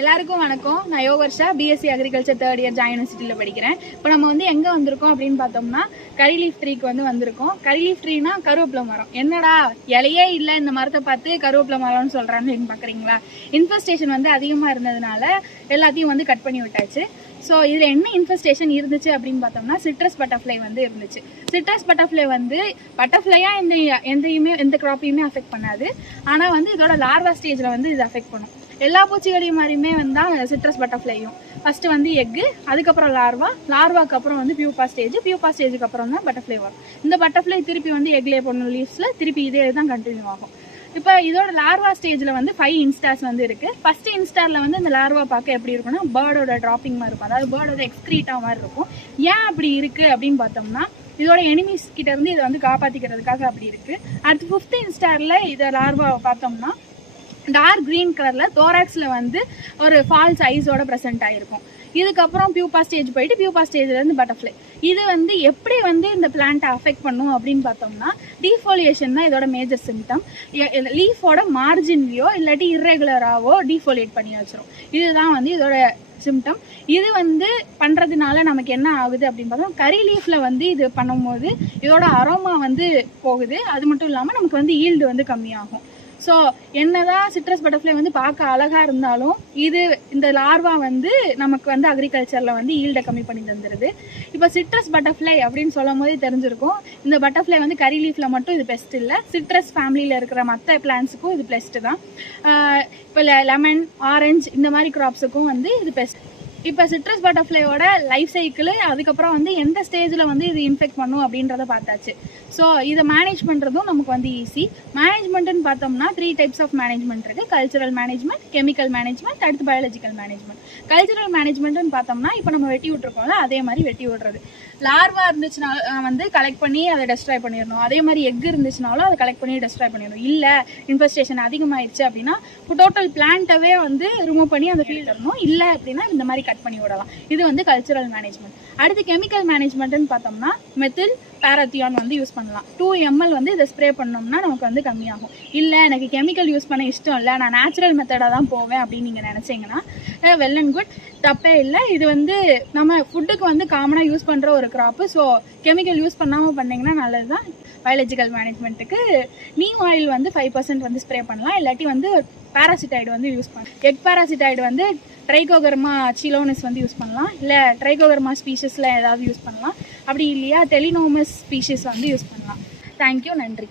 எல்லாருக்கும் வணக்கம். நான் Yogarsha, BSc agriculture 3rd year Jain யூனிவர்சிட்டியில் படிக்கிறேன். இப்போ நம்ம வந்து எங்கே வந்திருக்கோம் அப்படின்னு பார்த்தோம்னா கரி லீஃப் ட்ரீக்கு வந்திருக்கோம். கரி லீஃப் ட்ரீனா கருவேப்பிலை மரம். என்னடா இலையே இல்லை இந்த மரத்தை பார்த்து கருவேப்பிலை மரம்னு சொல்கிறான்னு பார்க்குறீங்களா? இன்ஃபெஸ்டேஷன் அதிகமாக இருந்ததுனால எல்லாத்தையும் கட் பண்ணி விட்டாச்சு. ஸோ இதில் என்ன இன்ஃபெஸ்டேஷன் இருந்துச்சு அப்படின்னு பார்த்தோம்னா சிட்ரஸ் பட்டர்ஃப்ளை இருந்துச்சு. சிட்ரஸ் பட்டர்ஃப்ளை பட்டர்ஃப்ளையாக எந்த க்ராப்பையுமே அஃபெக்ட் பண்ணாது. ஆனால் இதோட லார்வா ஸ்டேஜில் இது அஃபெக்ட் பண்ணும். எல்லா பூச்சிகளையும் மாதிரியுமே சிட்ரஸ் பட்டர்ஃப்ளையும் ஃபஸ்ட்டு எக்கு, அதுக்கப்புறம் லார்வாக்கு அப்புறம் பியூப்பா ஸ்டேஜுக்கு அப்புறம் தான் பட்டர்ஃப்ளை வரும். இந்த பட்டர்ஃப்ளை திருப்பி எக்லே பண்ணும் லீவ்ஸில் திருப்பி இதே தான் கண்டினியூ ஆகும். இப்போ இதோட லார்வா ஸ்டேஜில் 5 இன்ஸ்டார்ஸ் இருக்குது. ஃபஸ்ட்டு இன்ஸ்டாரில் இந்த லார்வா பார்க்க எப்படி இருக்குன்னா பேர்டோட ட்ராப்பிங் மாதிரி இருக்கும், அதாவது பேர்டோட எக்ஸ்க்ரீட்டா மாதிரி இருக்கும். ஏன் அப்படி இருக்குது அப்படின்னு பார்த்தோம்னா இதோட எனிமீஸ் கிட்ட இருந்து இதை காப்பாற்றிக்கிறதுக்காக அப்படி இருக்குது. அடுத்து 5th இன்ஸ்டாரில் இதை லார்வாவை பார்த்தோம்னா டார்க் கிரீன் கலரில் தோராக்ஸில் ஒரு ஃபால்ஸ் ஐஸோட ப்ரெசென்ட் ஆகிருக்கும். இதுக்கப்புறம் பியூப்பா ஸ்டேஜ் போயிட்டு பியூப்பா ஸ்டேஜ்லேருந்து பட்டர்ஃப்ளை. இது எப்படி இந்த பிளான்ட்டை அஃபெக்ட் பண்ணும் அப்படின்னு பார்த்தோம்னா டீஃபோலியேஷன் தான் இதோட மேஜர் சிம்டம். லீஃபோட மார்ஜின்லையோ இல்லாட்டி இர்ரெகுலராகவோ டீஃபோலியேட் பண்ணி வச்சிரும். இதுதான் இதோட சிம்டம். இது பண்ணுறதுனால நமக்கு என்ன ஆகுது அப்படின்னு பார்த்தோம், கரி லீஃபில் இது பண்ணும்போது இதோட அரோமா போகுது. அது மட்டும் இல்லாமல் நமக்கு ஈல்டு கம்மியாகும். ஸோ என்னதான் சிட்ரஸ் பட்டர்ஃப்ளை பார்க்க அழகாக இருந்தாலும் இந்த லார்வா நமக்கு அக்ரிகல்ச்சரில் ஈல்டை கம்மி பண்ணி தந்துடுது. இப்போ சிட்ரஸ் பட்டர்ஃப்ளை அப்படின்னு சொல்லும் போதே தெரிஞ்சிருக்கும், இந்த பட்டர்ஃப்ளை கரி லீஃபில் மட்டும் இது பெஸ்ட் இல்லை, சிட்ரஸ் ஃபேமிலியில் இருக்கிற மற்ற பிளான்ஸுக்கும் இது பெஸ்ட்டு தான். இப்போ லெமன், ஆரஞ்சு இந்த மாதிரி க்ராப்ஸுக்கும் இது பெஸ்ட். இப்போ சிட்ரஸ் பட்டர்ஃப்ளையோட லைஃப் சைக்கிள், அதுக்கப்புறம் எந்த ஸ்டேஜில் இது இன்ஃபெக்ட் பண்ணும் அப்படின்றத பார்த்தாச்சு. ஸோ இதை மேனேஜ் பண்ணுறதும் நமக்கு ஈஸி. மேனேஜ்மெண்ட்டுன்னு பார்த்தோம்னா 3 டைப்ஸ் ஆஃப் மேனேஜ்மெண்ட் இருக்குது. கல்ச்சுரல் மேனேஜ்மெண்ட், கெமிக்கல் மேனேஜ்மெண்ட், அடுத்து பயாலஜிக்கல் மேனேஜ்மெண்ட். கல்ச்சுரல் மேனேஜ்மெண்ட்டுன்னு பார்த்தோம்னா இப்போ நம்ம வெட்டி விட்டுருக்கோம்ல, அதே மாதிரி வெட்டி விடுறது. லார்வா இருந்துச்சுன்னா கலெக்ட் பண்ணி அதை டெஸ்ட்ராய் பண்ணிடணும். அதே மாதிரி எக் இருந்துச்சுனாலும் அதை கலெக்ட் பண்ணி டெஸ்ட்ராய் பண்ணிடணும். இல்லை இன்ஃபெஸ்டேஷன் அதிகமாகிடுச்சு அப்படின்னா டோட்டல் பிளான்ட்டவே ரிமூவ் பண்ணி அந்த ஃபீல்டு வரணும். இல்லை அப்படின்னா இந்த மாதிரி கட் பண்ணி விடலாம். இது கல்ச்சுரல் மேனேஜ்மெண்ட். அடுத்து கெமிக்கல் மேனேஜ்மெண்ட்டுன்னு பார்த்தோம்னா மெத்தில் பேராத்தியான் யூஸ் பண்ணலாம். 2 ml இதை ஸ்ப்ரே பண்ணோம்னா நமக்கு கம்மியாகும். இல்லை எனக்கு கெமிக்கல் யூஸ் பண்ண இஷ்டம் இல்லை, நான் நேச்சுரல் மெத்தடாக தான் போவேன் அப்படின்னு நீங்கள் நினச்சிங்கன்னா வெல் அண்ட் குட், தப்பே இல்லை. இது நம்ம ஃபுட்டுக்கு காமனாக யூஸ் பண்ணுற ஒரு க்ராப்பு. ஸோ கெமிக்கல் யூஸ் பண்ணாமல் பண்ணிங்கன்னா நல்லது தான். பயாலஜிக்கல் மேனேஜ்மெண்ட்டுக்கு நீம் ஆயில் 5% ஸ்ப்ரே பண்ணலாம். இல்லாட்டி பேராசிட்டாய்டு யூஸ் பண்ணலாம். எக் பேராசிட்டாய்டு ட்ரைகோகர்மா சிலோனஸ் யூஸ் பண்ணலாம். இல்லை ட்ரைகோகர்மா ஸ்பீஷஸில் ஏதாவது யூஸ் பண்ணலாம். அப்படி இல்லையா டெலினோமஸ் ஸ்பீஷஸ் யூஸ் பண்ணலாம். தேங்க்யூ. நன்றி.